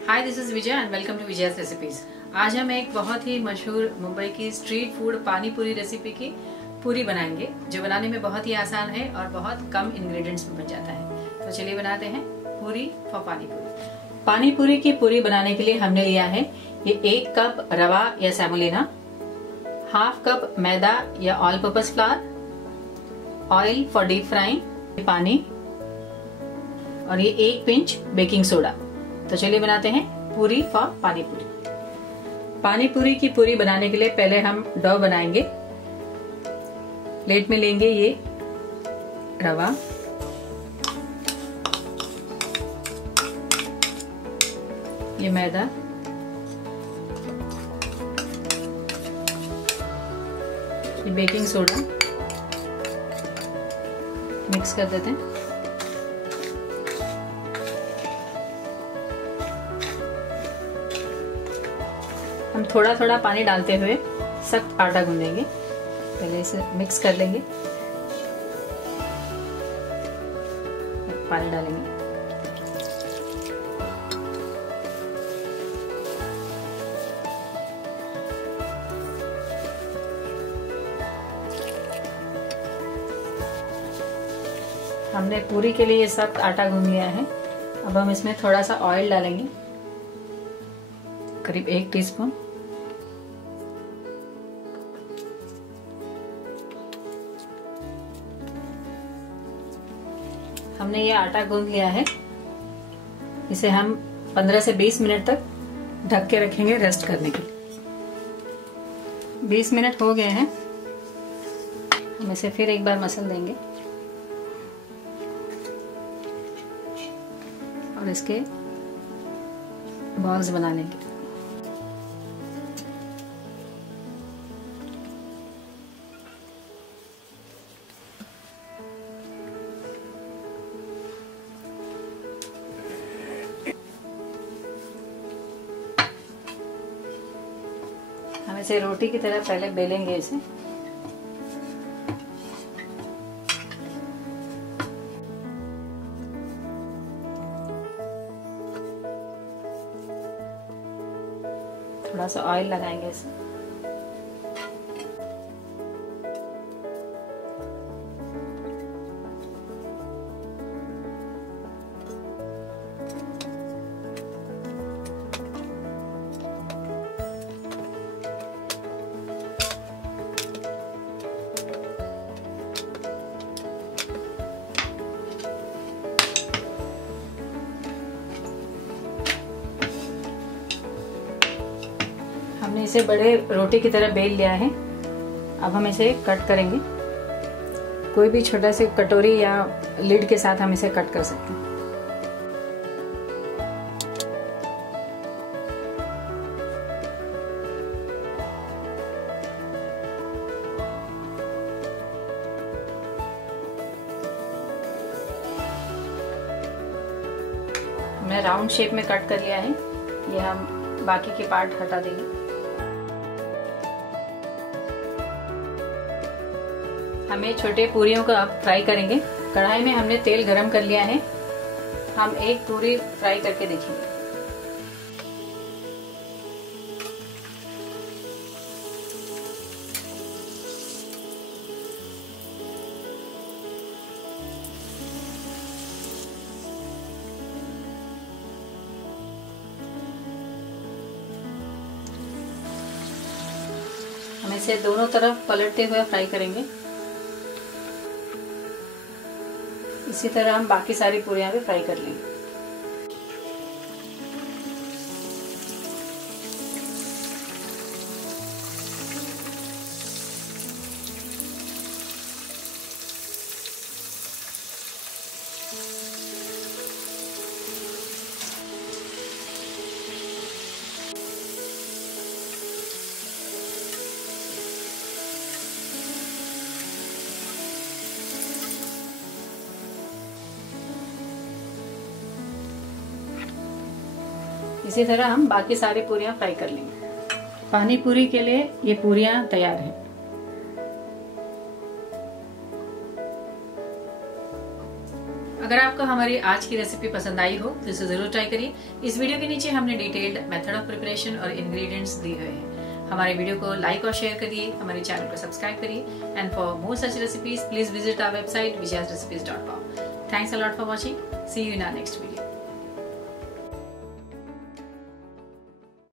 Hi, this is Vijay and welcome to Vijaya's recipes. आज हम एक बहुत ही मशहूर मुंबई की स्ट्रीट फूड पानी पूरी रेसिपी की पूरी बनाएंगे, जो बनाने में बहुत ही आसान है और बहुत कम इंग्रेडिएंट्स में बन जाता है। तो चलिए बनाते हैं पूरी फॉर पानी पूरी। पानी पूरी की पूरी बनाने के लिए हमने लिया है ये 1 कप रवा या सेमोलिना, हाफ कप मैदा या all purpose flower, oil for deep frying, पानी और ये 1 पिंच बेकिंग सोडा। तो चलिए बनाते हैं पूरी फॉर पानी पूरी। पानी पूरी की पूरी बनाने के लिए पहले हम डो बनाएंगे। प्लेट में लेंगे ये रवा, ये मैदा, ये बेकिंग सोडा मिक्स कर देते हैं। हम थोड़ा थोड़ा पानी डालते हुए सख्त आटा गूंदेंगे। पहले इसे मिक्स कर लेंगे, पानी डालेंगे। हमने पूरी के लिए सख्त आटा गूंद लिया है। अब हम इसमें थोड़ा सा ऑयल डालेंगे, करीब 1 टीस्पून। हमने ये आटा गूंद लिया है। इसे हम 15 से 20 मिनट तक ढक के रखेंगे रेस्ट करने के लिए। 20 मिनट हो गए हैं। हम इसे फिर एक बार मसल देंगे और इसके बॉल्स बना लेंगे। हम इसे रोटी की तरह पहले बेलेंगे इसे। थोड़ा सा ऑयल लगाएंगे इसे। हमने इसे बड़े रोटी की तरह बेल लिया है। अब हम इसे कट करेंगे। कोई भी छोटा सा कटोरी या लिड के साथ हम इसे कट कर सकते हैं। हमने राउंड शेप में कट कर लिया है। ये हम बाकी के पार्ट हटा देंगे। हमें छोटे पूरियों को अब फ्राई करेंगे। कढ़ाई में हमने तेल गरम कर लिया है। हम एक पूरी फ्राई करके देखेंगे। हम इसे दोनों तरफ पलटते हुए फ्राई करेंगे। इसी तरह हम बाकी सारी पूरियां भी फ्राई कर लेंगे। इसी तरह हम बाकी सारी पूरियां फ्राई कर लेंगे। पानी पूरी के लिए ये पूरियां तैयार हैं। अगर आपको हमारी आज की रेसिपी पसंद आई हो तो इसे जरूर ट्राई करिए। इस वीडियो के नीचे हमने डिटेल्ड मेथड ऑफ प्रिपरेशन और इंग्रेडिएंट्स दिए हुए हैं। हमारे वीडियो को लाइक और शेयर करिए, हमारे चैनल को सब्सक्राइब करिए and for more such recipes please visit our website vijayasrecipes.com। Thanks a lot for watching. See you in our next video.